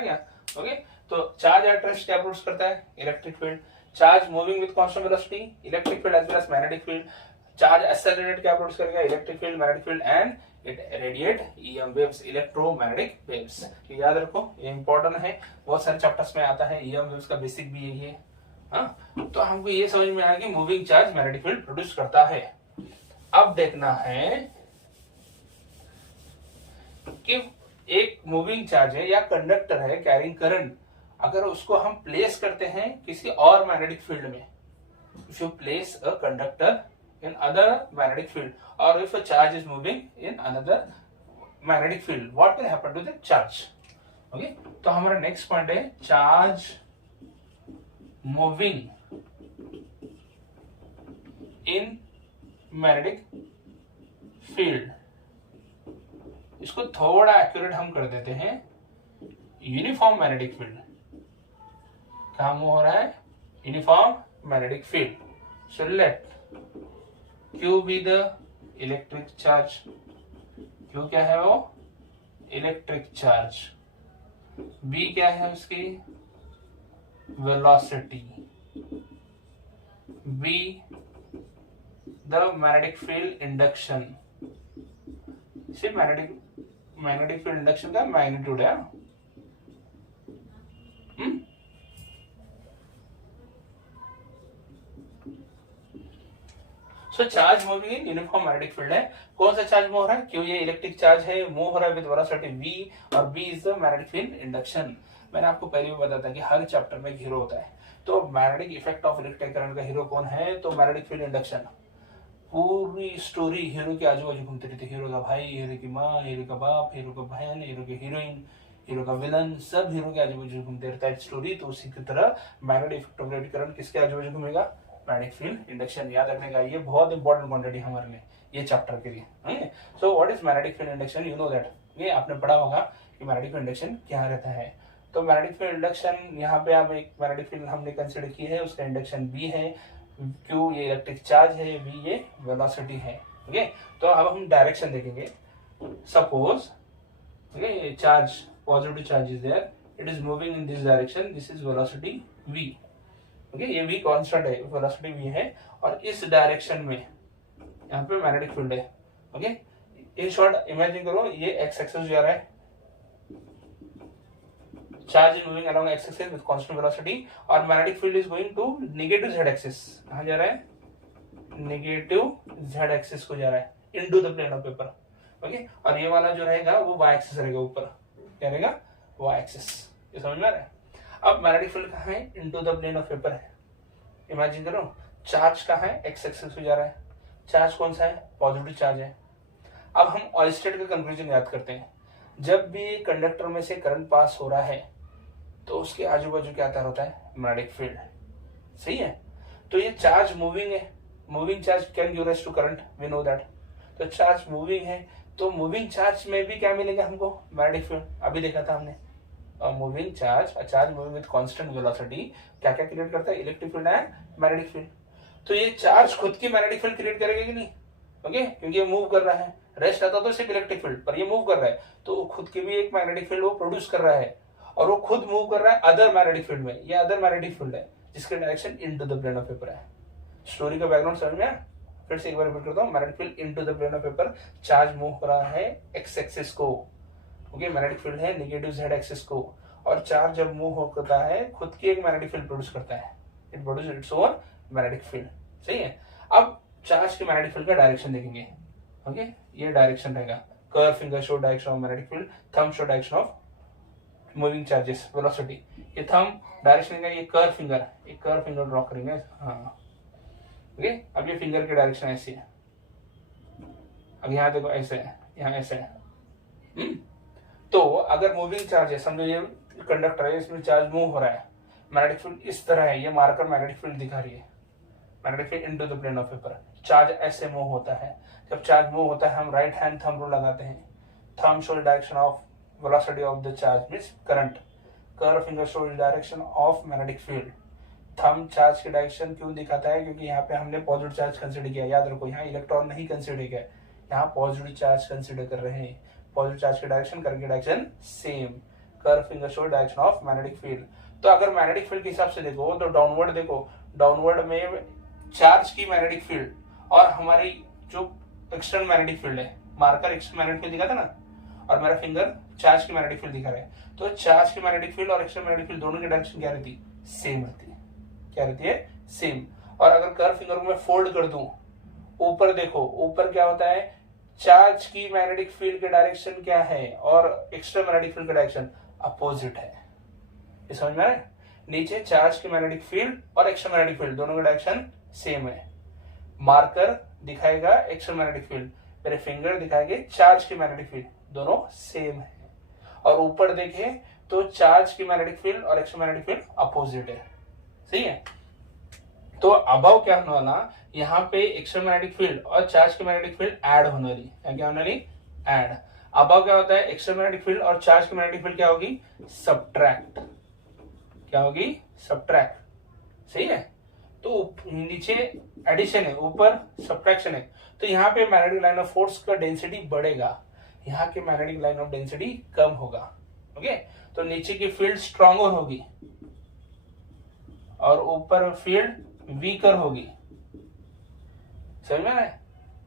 गया। ओके, तो charge at rest क्या प्रोड्यूस करता है? Electric field. Charge moving with constant velocity, electric field as well as magnetic field. Charge accelerated क्या produce करेगा? Electric field, magnetic field and it radiate EM waves, electromagnetic waves. याद रखो, ये important है, बहुत सारे चैप्टर्स में आता है। ईएम वेव्स का बेसिक भी यही है। हाँ, तो हमको ये समझ में आया कि moving charge magnetic field produce करता है। अब देखना है कि एक मूविंग चार्ज है या कंडक्टर है कैरिंग करंट, अगर उसको हम प्लेस करते हैं किसी और मैग्नेटिक फील्ड में, if you place a conductor in other magnetic field और if a charge is moving in another magnetic field, what will happen to the charge? Okay, तो हमारा नेक्स्ट पॉइंट है charge moving in magnetic field. इसको थोड़ा accurate हम कर देते हैं, यूनिफॉर्म मैग्नेटिक फील्ड। क्या मूव हो रहा है? Uniform magnetic field. So let Q be the electric charge. Q क्या है? वो इलेक्ट्रिक चार्ज। B क्या है उसकी? Velocity. B the magnetic field induction. सिर्फ मैग्नेटिक फील्ड इंडक्शन का मैग्नीट्यूड है। So charge moving in uniform magnetic field है। कौन सा चार्ज मूव हो रहा है? क्यों ये इलेक्ट्रिक चार्ज है, मूव हो रहा है विद वेलोसिटी v और b is the magnetic field induction. मैंने आपको पहले भी बताया था कि हर चैप्टर में एक हीरो होता है, तो magnetic effect of electric current का हीरो कौन है? तो मैग्नेटिक फील्ड इंडक्शन। पूरी स्टोरी हीरो के आजू बाजू घूमती रहती है। हीरो का भाई, हीरो की माँ, हीरो का बाप, हीरो का बहन, हीरो की हीरोइन, हीरो का विलन, सब हीरो के आजू बाजू घूमते रहता है स्टोरी। तो उसी की तरह magnetic effect of electric current किसके आजू बाजू घूमेगा? Magnetic field induction. याद रखने का, ये बहुत इंपॉर्टेंट क्वांटिटी हमारे लिए, ये चैप्टर के लिए। So what is magnetic field induction? You know that, ये आपने पढ़ा होगा कि मैग्नेटिक फील्ड इंडक्शन क्या रहता है। तो मैग्नेटिक फील्ड इंडक्शन, यहाँ पे आप एक मैग्नेटिक फील्ड हमने कंसिडर की है, उसका इंडक्शन बी है, क्यू ये इलेक्ट्रिक चार्ज है, वी ये वेलोसिटी है। ओके, तो अब हम डायरेक्शन देखेंगे। Suppose okay, charge, positive charge is there, it is moving in this direction, this is velocity v। Okay, ये v कांस्टेंट है, वेलोसिटी v है, और इस डायरेक्शन में यहाँ पे मैग्नेटिक फील्ड है। ओके, इन शॉर्ट इमेजिन करो, ये एक्स एक्सिस जा रहा है, charge is moving along x axis with constant velocity, और magnetic field is going to negative z axis. कहां जा रहा है? नेगेटिव z एक्सिस को जा रहा है, into the plane of paper. Okay, और ये वाला जो रहेगा वो y एक्सिस रहेगा ऊपर। क्या रहेगा? y axis. ये समझ में आ रहा है? अब मैग्नेटिक फील्ड कहाँ है? Into the plane of paper है। इमेजिन करो, चार्ज कहाँ है? एक्स एक्सिस को जा रहा है। चार्ज कौन सा है? पॉजिटिव चार्ज है। अब हम ऑयस्टेड का कंक्लूजन याद करते हैं। जब भी कंडक्टर में से करंट पास हो रहा है तो उसके आजू बाजू क्या तैयार होता है? Magnetic field. सही है? तो ये चार्ज मूविंग है, moving charge can give rise to current, we know that. तो चार्ज मूविंग है, तो मूविंग चार्ज में भी क्या मिलेगा हमको? Magnetic field. अभी देखा था हमने, moving charge, charge moving with constant velocity क्या क्या क्रिएट करता है? Electric field and magnetic field. तो ये चार्ज खुद की मैग्नेटिक फील्ड क्रिएट करेगा कि नहीं? ओके, क्योंकि ये मूव कर रहा है। रेस्ट आता तो सिर्फ इलेक्ट्रिक फील्ड, पर ये मूव कर रहा है, तो खुद की भी एक मैग्नेटिक फील्ड वो प्रोड्यूस कर रहा है, और वो खुद मूव कर रहा है अदर मैग्नेटिक फील्ड में। ये अदर मैग्नेटिक फील्ड है जिसका direction into the plane of paper है। स्टोरी का बैकग्राउंड समझ में आया? फिर से एक बार रिपीट करता हूँ। Magnetic field into the plane of paper, charge move कर रहा है एक्स एक्सिस को। ओके, मैग्नेटिक फील्ड है नेगेटिव z एक्सिस को, और चार्ज जब मूव होता है खुद की एक मैग्नेटिक फील्ड प्रोड्यूस करता है, it produce its own magnetic field. सही है? अब चार्ज के मैग्नेटिक फील्ड का डायरेक्शन देखेंगे। ओके, ये डायरेक्शन रहेगा। Curve finger show direction of magnetic field, thumb show direction of moving charges velocity. ये थंब डायरेक्शन का, ये कर्व फिंगर ड्रॉ करेंगे। हाँ, ओके, अब ये फिंगर की डायरेक्शन ऐसी है। अब यहाँ देखो ऐसे है, यहाँ ऐसे है। तो अगर मूविंग चार्ज है, समझो ये कंडक्टर है, इसमें चार्ज मूव हो रहा है, मैग्नेटिक फील्ड इस तरह है, ये मार्कर मैग्नेटिक फील्ड दिखा रही है, magnetic field into the plane of paper. Charge ऐसे मूव होता है। जब चार्ज मूव होता है हम राइट हैंड थंब रूल लगाते हैं। Thumb shows direction of velocity of the charge means current, curve finger shows direction of magnetic field. Thumb charge की डायरेक्शन क्यों दिखाता है? क्योंकि यहाँ पे हमने पॉजिटिव चार्ज कंसीडर किया। याद रखो, यहाँ इलेक्ट्रॉन नहीं कंसीडर किया, यहाँ पॉजिटिव चार्ज कंसीडर कर रहे हैं। पॉजिटिव चार्ज की डायरेक्शन, करंट की direction same. Curve finger show direction of magnetic field. तो अगर मैग्नेटिक फील्ड के हिसाब से देखो तो डाउनवर्ड देखो, डाउनवर्ड में चार्ज की मैग्नेटिक फील्ड और हमारी जो एक्सटर्नल मैग्नेटिक फील्ड है, मार्कर एक्सटर्नल मैग्नेटिक फील्ड दिखा था ना, और मेरा फिंगर चार्ज की मैग्नेटिक फील्ड दिखा रहा है। तो चार्ज की मैग्नेटिक फील्ड और एक्सटर्नल मैग्नेटिक फील्ड दोनों की डायरेक्शन क्या रहती है? सेम रहती है। क्या रहती है? सेम। और अगर कर्व फिंगर को मैं फोल्ड कर दूं, ऊपर देखो, ऊपर क्या होता है? चार्ज की मैग्नेटिक फील्ड के डायरेक्शन क्या है और एक्सटर्नल मैग्नेटिक फील्ड का डायरेक्शन अपोजिट है। ये समझ में आ रहा है? नीचे चार्ज की मैग्नेटिक फील्ड और एक्सटर्नल मैग्नेटिक फील्ड दोनों का डायरेक्शन सेम है। मार्कर दिखाएगा एक्सटर्नल मैग्नेटिक फील्ड, मेरे फिंगर दिखाएंगे चार्ज की मैग्नेटिक फील्ड, दोनों सेम है। और ऊपर देखें तो चार्ज की मैग्नेटिक फील्ड और एक्सटर्नल मैग्नेटिक फील्ड अपोजिट है। सही है? तो अबव क्या होने वाला, यहाँ पे एक्सटर्नल मैग्नेटिक फील्ड और चार्ज की मैग्नेटिक फील्ड ऐड होने वाली। क्या होने वाली? ऐड। अबव क्या होता है? एक्सटर्नल मैग्नेटिक फील्ड और चार्ज की मैग्नेटिक फील्ड क्या होगी? सब्ट्रैक्ट। क्या होगी? सब्ट्रैक्ट। सही है? तो नीचे एडिशन है, ऊपर सब्ट्रैक्शन है। तो यहाँ पे मैग्नेटिक लाइन ऑफ फोर्स का डेंसिटी बढ़ेगा, यहाँ के मैग्नेटिक लाइन ऑफ डेंसिटी कम होगा। ओके, तो नीचे की फील्ड स्ट्रॉन्गर होगी और ऊपर फील्ड वीकर होगी। समझ में?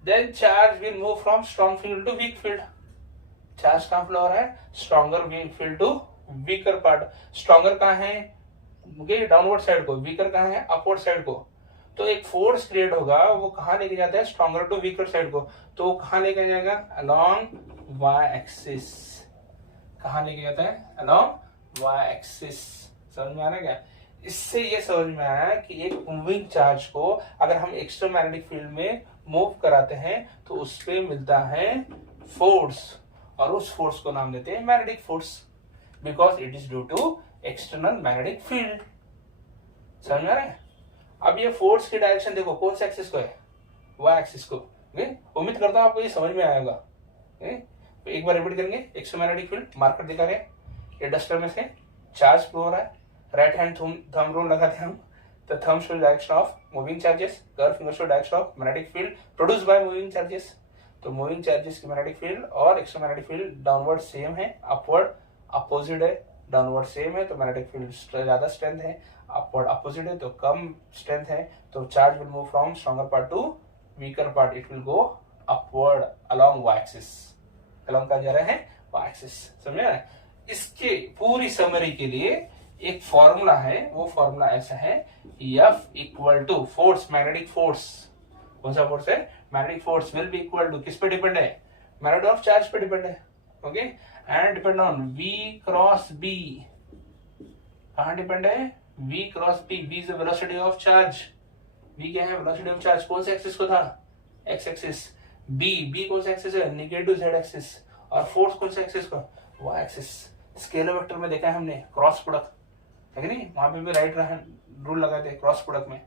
Then charge will move from strong field to weak field. Charge कहां फ्लो हो रहा है? Stronger field to weaker part. Stronger कहां है? डाउनवर्ड साइड को। वीकर कहां है? अपवर्ड साइड को। तो एक फोर्स क्रिएट होगा, वो कहां लेके जाता है? स्ट्रॉन्गर टू वीकर साइड को। तो वो कहां लेके जाएगा? Along Y axis. कहां लेके जाता है? Along Y axis. समझ में आ रहा है क्या? इससे ये समझ में आया कि एक मूविंग चार्ज को अगर हम एक्सटर्नल मैग्नेटिक फील्ड में मूव कराते हैं तो उस पे मिलता है फोर्स, और उस फोर्स को नाम देते हैं magnetic force, because it is due to external magnetic field. समझ में आ रहा है? अब ये फोर्स की डायरेक्शन देखो, कौन सा एक्सिस को है? वाई एक्सिस को। उम्मीद करता हूं आपको ये समझ में आएगा। तो एक बार रिपीट करेंगे। एक्सटर्नल मैग्नेटिक फील्ड, मार्कर दिखा रहे हैं, ये डस्टर में से चार्ज फ्लो हो रहा है, राइट हैंड थंब रूल लगाते हैं हम, तो thumb shows direction of moving charges, curve finger shows direction of magnetic field produced by moving charges. तो मूविंग चार्जेस की मैग्नेटिक फील्ड और external magnetic field downward same है, अपवर्ड अपोजिट है। Downward same है तो मैग्नेटिक फील्ड ज्यादा strength है, upward opposite है तो कम स्ट्रेंथ है। तो charge will move from stronger part to weaker part, it will go upward along Y axis. Along कहां जा रहे हैं? Y axis. समझ में? इसके पूरी समरी के लिए एक फॉर्मूला है, वो फॉर्मूला ऐसा है, F equal to force, magnetic force. कौन सा फोर्स है? Magnetic force will be equal to, किस पे डिपेंड है? मैग्नेट ऑफ चार्ज पे डिपेंड है। Okay, and depend on V cross B। कहां डिपेंड है? V cross B। V is the velocity of charge. V क्या है? Velocity of charge. कौन से एक्सिस को था? X axis. B कौन सा एक्सिस है? Negative Z axis. और फोर्स कौन सा एक्सिस को? Y axis. स्केलर वेक्टर में देखा है हमने, क्रॉस प्रोडक्ट है कि नहीं? वहां पे भी राइट हैंड रूल लगाते हैं क्रॉस प्रोडक्ट में।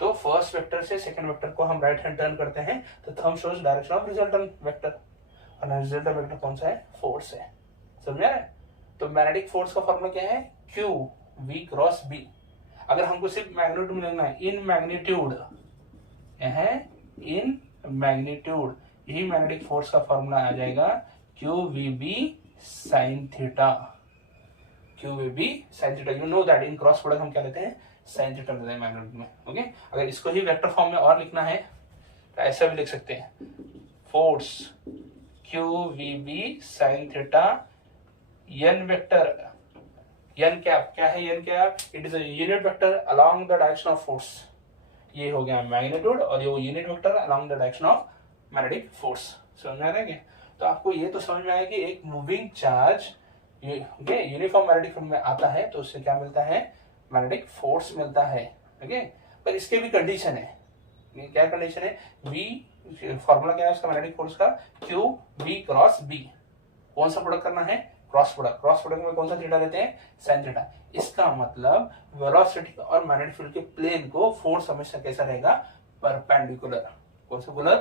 तो फर्स्ट वेक्टर से सेकंड वेक्टर को हम राइट हैंड टर्न करते हैं तो thumb shows direction of resultant vector, और रिजल्टेंट वेक्टर कौन सा है? फोर्स है। समझ रहे हैं? तो मैग्नेटिक फोर्स का फॉर्मूला क्या है? Q V cross B। अगर हमको सिर्फ मैग्नीट्यूड में लिखना है, इन मैग्नीट्यूड है, इन मैग्नीट्यूड, यही मैग्नेटिक फोर्स का फॉर्मूला आ जाएगा QVB sin theta. QVB sin theta. You know that in cross product हम क्या लेते हैं? sin थीटा लेते हैं मैग्नेटिक में। ओके, अगर इसको ही वेक्टर फॉर्म में और लिखना है तो ऐसा भी लिख सकते हैं, force QVB sin theta n vector, n cap. क्या है n cap? It is a unit vector along the direction of force. ये हो गया मैग्नीट्यूड, और ये unit vector along the direction of magnetic force. समझ में आ रहा है क्या? तो आपको ये तो समझ में आया कि एक moving charge uniform magnetic field में आता है तो उससे क्या मिलता है? मैग्नेटिक फोर्स मिलता है। ओके, पर इसके भी कंडीशन है। क्या कंडीशन है? V फॉर्मूला क्या है उसका मैग्नेटिक फोर्स का? Q V cross B। कौन सा प्रोडक्ट करना है? Cross product. क्रॉस प्रोडक्ट में कौन सा थीटा लेते हैं? sin theta. इसका मतलब वेलोसिटी और मैग्नेटिक फील्ड के प्लेन को फोर्स हमेशा कैसा रहेगा? परपेंडिकुलर। कौन सा कलर?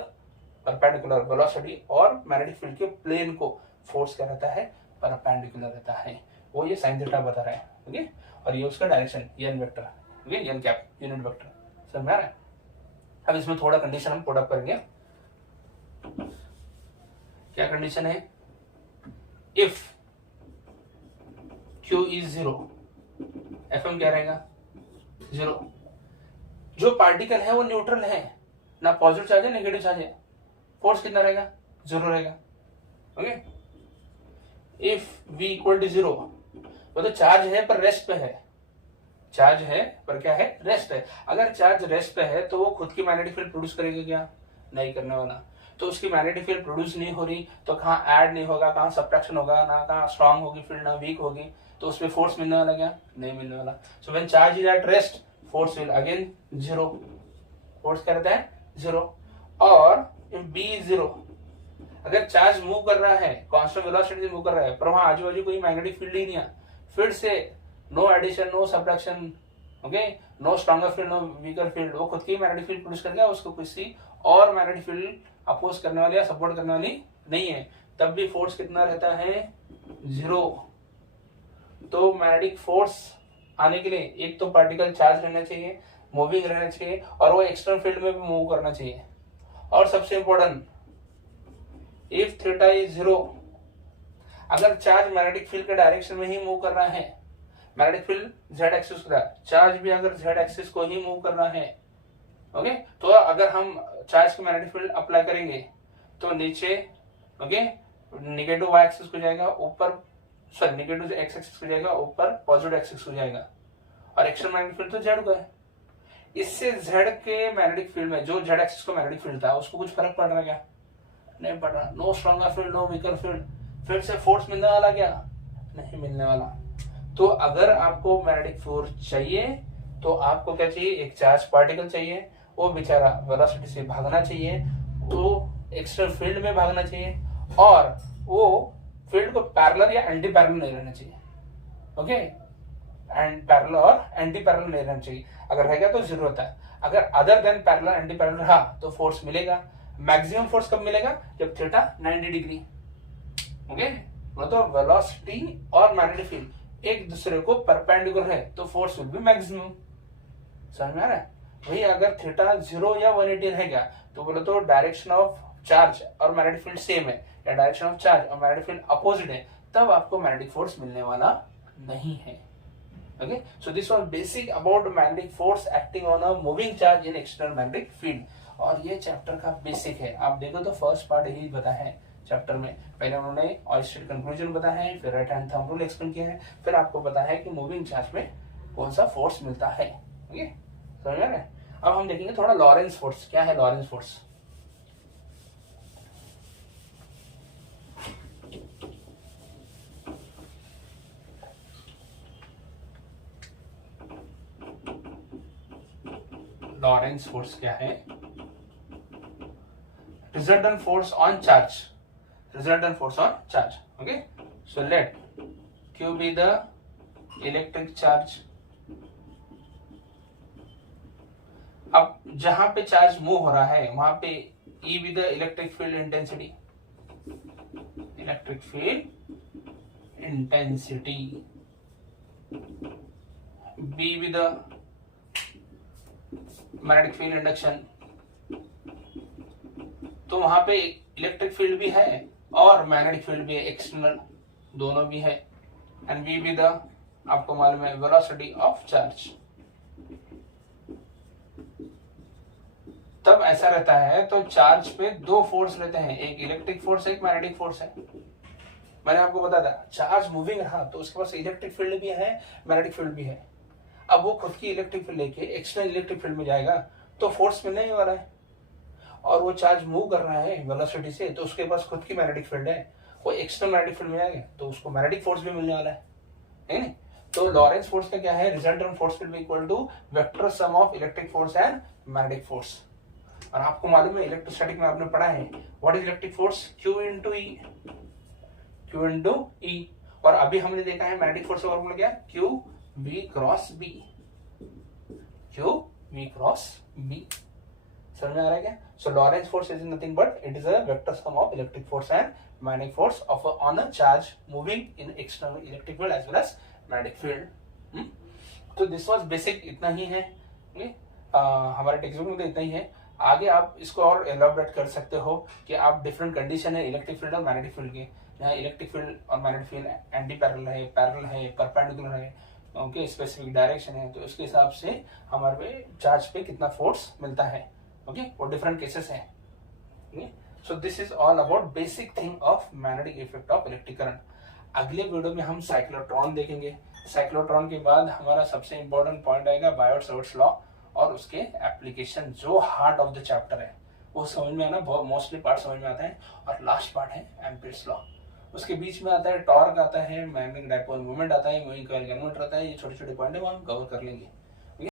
परपेंडिकुलर। वेलोसिटी और मैग्नेटिक फील्ड के प्लेन को फोर्स क्या रहता है? परपेंडिकुलर रहता है। वो ये sin थीटा बता रहा है। ओके, और ये उसका direction n vector. Okay, n cap unit vector. समझ में आ रहा है? अब इसमें थोड़ा कंडीशन हम पुट अप करेंगे। क्या कंडीशन है? इफ Q इज 0, Fm क्या रहेगा 0। जो पार्टिकल है वो न्यूट्रल है, ना पॉजिटिव चार्ज है नेगेटिव चार्ज है, फोर्स कितना रहेगा 0 रहेगा। Okay, if V equal to 0, वो तो चार्ज है पर रेस्ट पे है, चार्ज है पर क्या है रेस्ट है। अगर चार्ज रेस्ट पे है तो वो खुद की मैग्नेटिक फील्ड प्रोड्यूस करेगा क्या, नहीं करने वाला। तो उसकी मैग्नेटिक फील्ड प्रोड्यूस नहीं हो रही तो कहाँ ऐड नहीं होगा, कहाँ सब्ट्रैक्शन होगा, ना कहाँ स्ट्रांग होगी फील्ड ना वीक होगी, तो उसमें फोर्स मिलने वाला क्या, नहीं मिलने वाला। So when charge is at rest force will again 0, force क्या रहता है 0। और इफ B इज 0, अगर चार्ज मूव कर रहा है कांस्टेंट वेलोसिटी से मूव कर रहा है पर वहां आजू बाजू कोई मैग्नेटिक फील्ड ही नहीं है, फिर से no addition no subtraction, okay, no stronger field no weaker field, वो खुद की मैग्नेटिक फील्ड प्रोड्यूस करेगा, उसको किसी और मैग्नेटिक फील्ड अपोज करने वाली या सपोर्ट करने वाली नहीं है, तब भी फोर्स कितना रहता है 0। तो मैग्नेटिक फोर्स आने के लिए एक तो पार्टिकल चार्ज रहना चाहिए, मूविंग रहना चाहिए, और वो एक्सटर्नल फील्ड में भी मूव करना चाहिए। और सबसे इंपॉर्टेंट, इफ थीटा इज 0, अगर चार्ज मैग्नेटिक फील्ड के डायरेक्शन में ही मूव कर रहा है, मैग्नेटिक फील्ड z एक्सिस का, चार्ज भी अगर z एक्सिस को ही मूव कर रहा है, ओके, तो अगर हम चार्ज की मैग्नेटिक फील्ड अप्लाई करेंगे तो नीचे ओके नेगेटिव y एक्सिस को जाएगा, ऊपर सॉरी नेगेटिव x एक्सिस को जाएगा, ऊपर पॉजिटिव एक्सिस को जाएगा, और एक्सटर्नल मैग्नेटिक फील्ड तो z को है। इससे z के मैग्नेटिक फील्ड में जो z एक्सिस को मैग्नेटिक फील्ड था उसको कुछ फर्क पड़ रहा है क्या, नहीं पड़ रहा। No stronger field no weaker field, फिर से फोर्स मिलने वाला क्या, नहीं मिलने वाला। तो अगर आपको मैग्नेटिक फोर्स चाहिए तो आपको क्या चाहिए, एक चार्ज पार्टिकल चाहिए, वो बेचारा वेलोसिटी से भागना चाहिए, वो एक्सटर्नल फील्ड में भागना चाहिए, और वो फील्ड को पैरेलल या एंटी पैरेलल नहीं रहना चाहिए, ओके, एंड पैरेलल और एंटी पैरेलल नहीं रहना चाहिए। अगर रहेगा तो जीरो होता है, अगर other than parallel anti parallel रहा तो फोर्स मिलेगा। मैक्सिमम फोर्स कब मिलेगा, जब थीटा 90 डिग्री, ओके, मतलब वेलोसिटी और मैग्नेटिक फील्ड एक दूसरे को परपेंडिकुलर है तो फोर्स विल बी मैक्सिमम। समझ में आ रहा है। वही अगर थीटा 0 या 180 रहेगा तो बोले तो डायरेक्शन ऑफ चार्ज और मैग्नेटिक फील्ड सेम है, या डायरेक्शन ऑफ चार्ज और मैग्नेटिक फील्ड अपोजिट है, तब आपको मैग्नेटिक फोर्स मिलने वाला नहीं है। Okay, so this was basic about magnetic force acting on a moving charge in external magnetic field, और ये चैप्टर का बेसिक है। आप देखो तो फर्स्ट पार्ट यही बताया है चैप्टर में, पहले उन्होंने ऑयस्टेड कंक्लूजन बताया है, फिर right hand thumb rule explain किया है, फिर आपको बताया है कि मूविंग चार्ज में कौन सा फोर्स मिलता है। ओके, समझ में आ रहा है। अब हम देखेंगे थोड़ा लॉरेंस फोर्स, क्या है लॉरेंस फोर्स। लॉरेंस फोर्स क्या है, resultant force on charge, resultant force on charge. Okay, so let Q be the electric charge. अब जहां पे चार्ज मूव हो रहा है वहां पे E be the electric field intensity, electric field intensity, B be the magnetic field induction, तो वहां पे इलेक्ट्रिक फील्ड भी है और मैग्नेटिक फील्ड भी है, एक्सटर्नल दोनों भी है, एंड V be the आपको मालूम है वेलोसिटी ऑफ चार्ज। तब ऐसा रहता है तो चार्ज पे दो फोर्स रहते हैं, एक इलेक्ट्रिक फोर्स है एक मैग्नेटिक फोर्स है। मैंने आपको बताया था चार्ज मूविंग रहा तो उसके पास इलेक्ट्रिक फील्ड भी है मैग्नेटिक फील्ड भी है। अब वो खुद की इलेक्ट्रिक फील्ड लेके एक्सटर्नल इलेक्ट्रिक फील्ड में जाएगा तो फोर्स मिलने ही वाला है, और वो चार्ज मूव कर रहा है वेलोसिटी से तो उसके पास खुद की मैग्नेटिक फील्ड है, वो एक्सटर्नल मैग्नेटिक फील्ड में जाएगा तो उसको मैग्नेटिक फोर्स भी मिलने वाला है नहीं। तो लॉरेंस फोर्स का क्या है, resultant force will be equal to vector sum of electric force and magnetic force. और आपको मालूम है इलेक्ट्रोस्टैटिक में आपने पढ़ा है what is electric force, Q into E, Q into E। और अभी हमने देखा है मैग्नेटिक फोर्स का फॉर्मूला क्या, Q V cross B, Q V cross B। समझ में आ रहा है क्या। So Lorentz force is nothing but it is a vector sum of electric force and magnetic force of on a charge moving in external electric field as well as magnetic field. तो this was basic, इतना ही है हमारे text book में तो इतना ही है। आगे आप इसको और एलॉबरेट कर सकते हो कि आप डिफरेंट कंडीशन है इलेक्ट्रिक फील्ड और मैग्नेटिक फील्ड के, यहाँ इलेक्ट्रिक फील्ड और मैग्नेटिक फील्ड एंटी पैरेलल है, परपेंडिकुलर है, ओके, स्पेसिफिक डायरेक्शन है, तो उसके हिसाब से हमारे पे चार्ज पे कितना फोर्स मिलता है, ओके, वो डिफरेंट केसेस हैं। So this is all about basic thing of magnetic effect of electric current. अगले वीडियो में हम साइक्लोट्रॉन देखेंगे। साइक्लोट्रॉन के बाद हमारा सबसे इंपॉर्टेंट पॉइंट आएगा बायोट-सावर्ट्स लॉ और उसके एप्लीकेशन, जो हार्ट ऑफ द चैप्टर है वो समझ में आना, बहुत मोस्टली पार्ट समझ में आता है। और लास्ट पार्ट है एम्पीयर्स लॉ, उसके बीच में आता है टॉर्क, आता है मैग्नेटिक डाइपोल मोमेंट, आता है मूविंग कॉइल कन्वर्टर आता है। ये छोटे छोटे पॉइंट है वो हम कवर कर लेंगे।